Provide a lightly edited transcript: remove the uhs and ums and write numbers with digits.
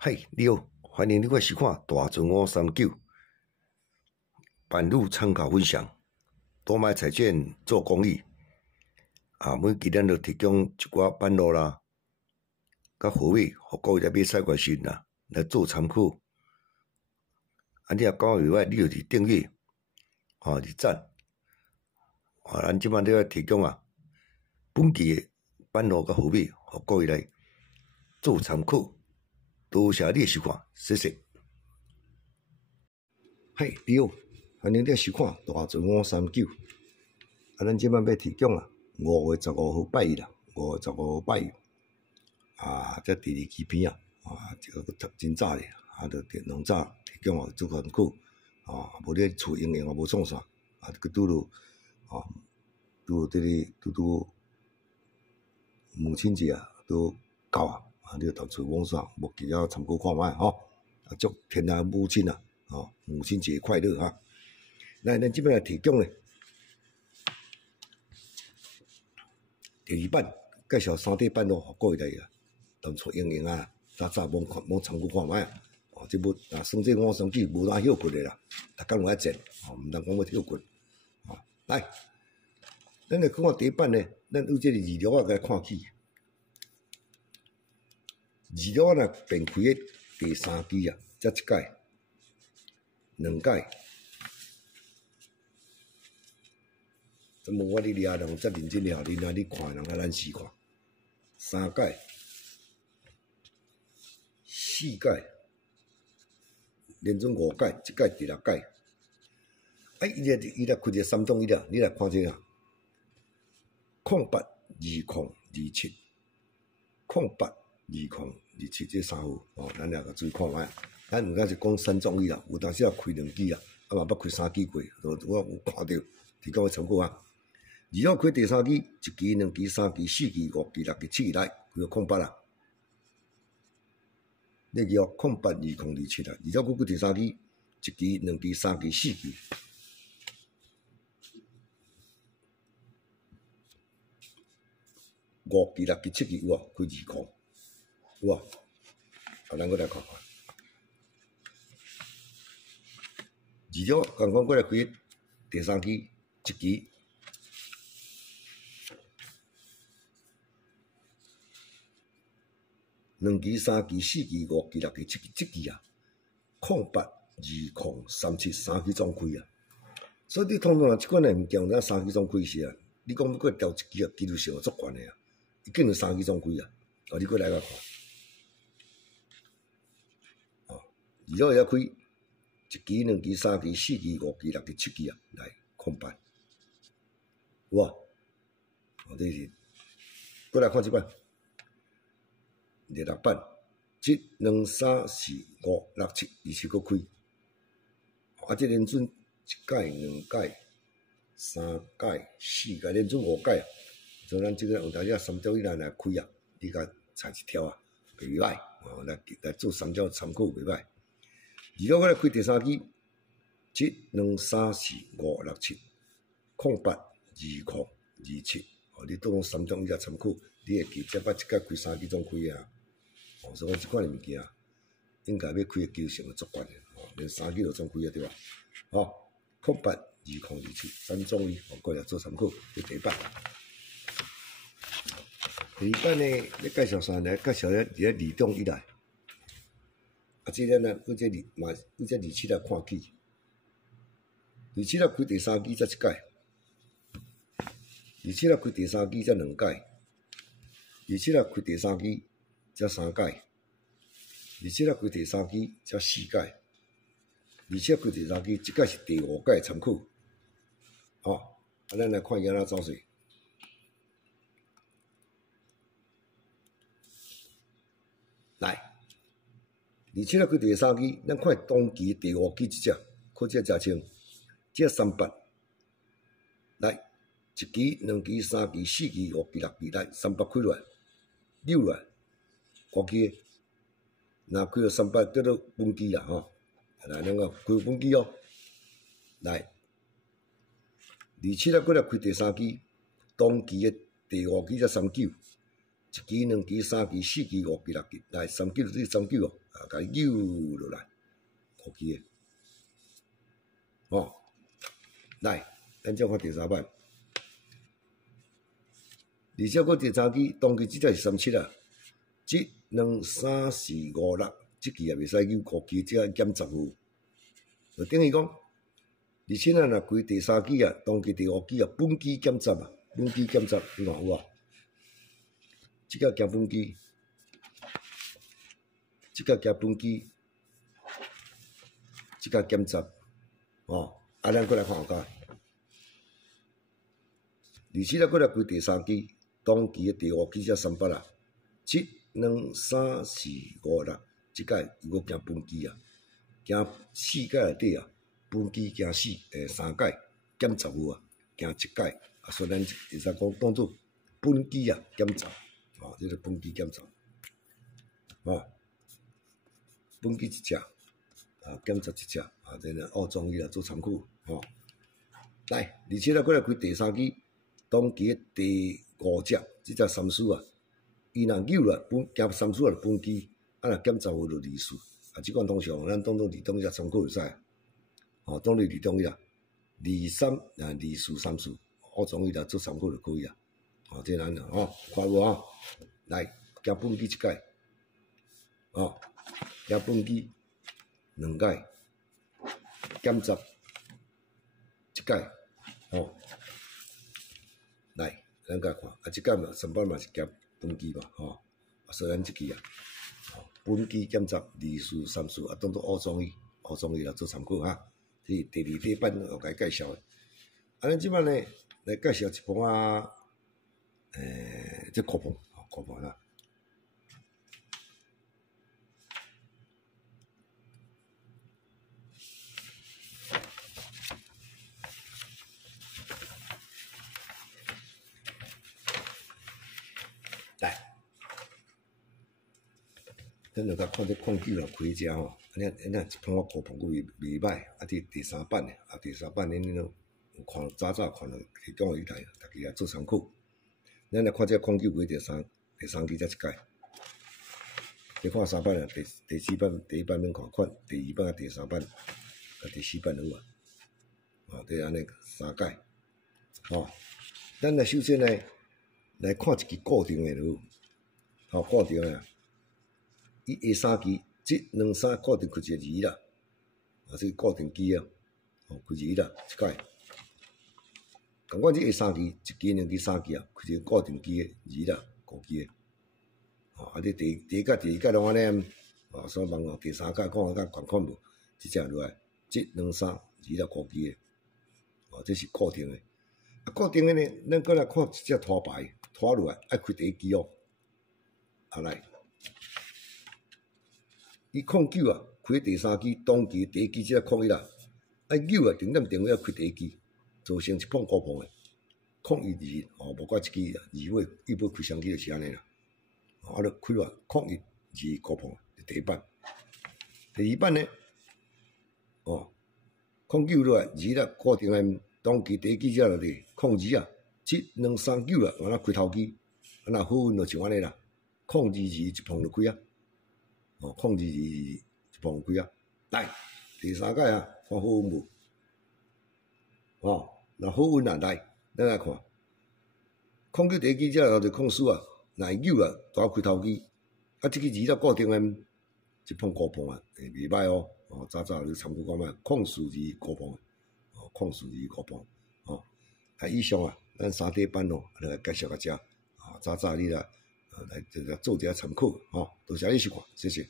嗨，你好，欢迎你来收看大船539版路参考分享。多买彩券做公益每期咱就提供一寡版路啦，甲货尾，互各位来买菜关心啦，来做参考。你若讲袂歹，你就是订阅，是赞。咱即摆咧提供本期的版路甲货尾，互各位来做参考。多谢你的收看，谢谢。嗨，你好，欢迎你收看大船539。咱即摆要提供5月15号拜一啦，5月15号拜一这第2期片这个读真早咧，就两早提供做参考无咧厝用也无创啥佮拄着母亲节都到你就当做网上无记了参考看卖祝天下母亲母亲节快乐咱即摆来提供咧第2版，介绍3底版咯，互各位来当初用早早罔参考看卖即要算这539无哪休困的啦，逐工有爱赚毋通讲要休困来，咱来看看第1版咧，咱有这个2条来看起。2条若变开的第3期才一届2届，怎么我哩掠人遮认真了，你看人较咱死看，3届、4届，连总5届，即届第6届。伊来开一个3种你来看这082027，082027这3号咱俩个注意看卖。咱毋敢是讲3种啦，有当时也开2期嘛捌开3期过，我有看到，提供个参考2号开第3期，1期、2期、3期、4期、5期、6期、7期来，开到08啦。你记082027啦，2号开第3期，1期、2期、3期、4期。5期、6期、7期有开2块，有咱过来看看。2号刚刚过来开第3期1期，2期、3期、4期、5期、6期、7期，这期082037 3期总开所以你通常即款的物件，咱3期总开时你讲要过调1期几率性足悬的伊竟然3期总开你过来甲看2号也开1期、2期、3期、4期、5期、6期、7期来08，有这是过来看这版，第6版1、2、3、4、5、6、7，伊是搁开这连准1届、2届、3届、4届，连准5届所以咱即个有当时3条来开你甲采一条袂歹来做3条参考袂歹。2号我来开第3期1、2、3、4、5、6、7 082027你当3种来参考，你会记这摆一届开3期总开所以讲即款的物件应该要开的几率性足悬的连3期就总开对吧082027 3种过来做参考，这第1版。第2版呢，要介绍啥呢？介绍咧伫2种以来，这咱有这27来看起，27来开第3期才1届，27来开第3期才2届，27来开第3期才3届，27来开第3期才4届，27来开第3期，这届是第5届参考咱来看伊安怎走势。来，27来开第3期，咱看当期第5期即只，看这真清，这3版来1期、2期、3期、4期、5期、6期来3版开落来，溜落来5期，若开到3版叫做本期啦来，咱讲开本期来27来过来开第3期，当期的第5期才39。1期、2期、3期、4期、5期、6期，来3期就是39甲伊扭落来，互记诶，来，咱再看第三版。而且佫第三支，当期即只是37啊，1、2、3、4、5、6，即支也袂使扭互记，即个减15。就等于讲，而且若开第三支啊，当期第5支啊，本期减10啊，本期减10，你看有啊？即个加本期，即个加本期，即个减10，咱过来看下。而且佫来开第三支，当期第5支才38啊，1、2、3、4、5、6，即届又佫行本期啊，行4届内底啊，本期行3届，减15啊，行1届啊，所以咱会使讲当做本期啊减10，即个本期减10，本期一只减10一只这个澳中医来做参考来，而且佫来开第三支。当期第5只，即只三输啊，伊若扭了加三输啊，本期若减15就2输即款通常咱当做2等一参考会使当做2等一啦，2、3、2输、3输，我总伊来做参考就可以啊。这咱看无来加本期一届加本期2届，减10一届来，咱甲看即届嘛3班嘛是加本期嘛所以咱即支本期减10、2输、3输当做乌中医来做参考这是第2版我甲伊介绍的。咱即摆呢来介绍一盘这苦盘啦。来，咱就甲看这矿机啦，开只安尼一盘我苦盘佫袂歹，第3版的第3版恁有看早看了提供伊台，大家也做参考。咱来看这矿机为第三期才一届，你看3版啊，第4版第1版免看，看第2版啊、第3版啊、第4版有对安尼3届咱来首先呢。来看一支固定的就好，固定的，伊下3期1、2、3固定开一个2啦，这固定机啊，开2啦，一届。共款这下3期1期、2期、3期啊，开一个固定机的2啦，固机的。你第1届、第2届拢安尼所以问第3届看甲共款无？即只落来1、2、3、2啦，固机的。这是固定的。固定的呢，咱过来看一只拖牌。拖落来爱开第1支来，伊09啊，开第3支，当期第1支即个01啦，爱扭定点定位开第1支，造成一碰高碰的012无怪一支2尾，伊要开双支就是安尼啦，就开落01、2高碰第1版，第2版呢09落来2啦，固定的当期第1支只落去02啊。1、2、3、9啦，安那开头机，好运就像安尼啦，02、2一碰就开02、2一碰就开来，第3届看好运无？若好运来，咱来看，09第1支只落就04啊，若9啊，大开头机，即个2啦固定的，一碰高碰袂歹早你参考看觅，04、2高碰04、2高碰以上咱3底版来介绍到这早你来做一下参考多谢你收看，谢谢。